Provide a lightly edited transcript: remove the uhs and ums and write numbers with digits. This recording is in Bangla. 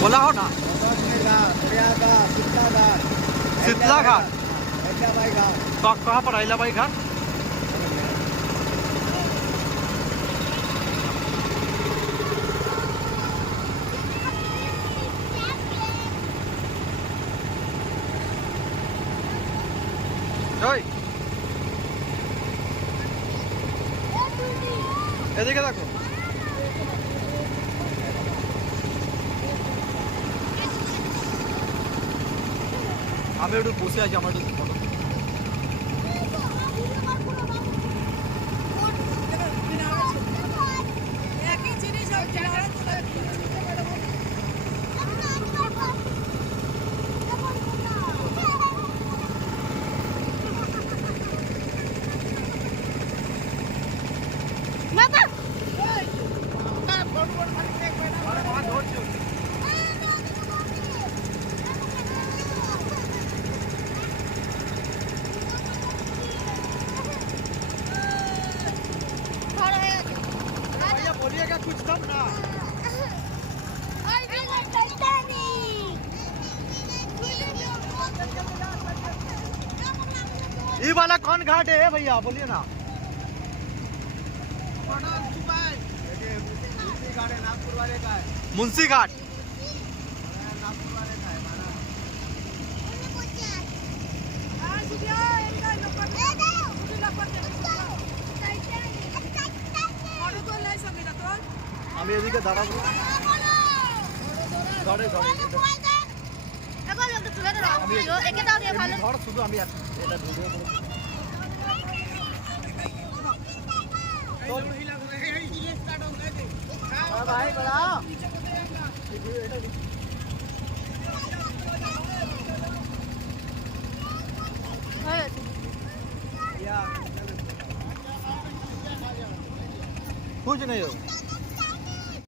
बोला हो ना शीतला घाट तो कहाँ पर अहिल्याबाई घाट এদিকে দেখো আমি একটু বসে আছি আমার একটু ফটো बोलिएगा कुछ कम ना ये वाला कौन घाट है भैया बोलिए ना नागपुर वाले का है मुंशी घाट नागपुर वाले का है আমি এদিকে দাঁড়াবো ধরে ধরে ধর শুধু আমি এটা ভিডিও করব ভাই বড়া कुछ नहीं हो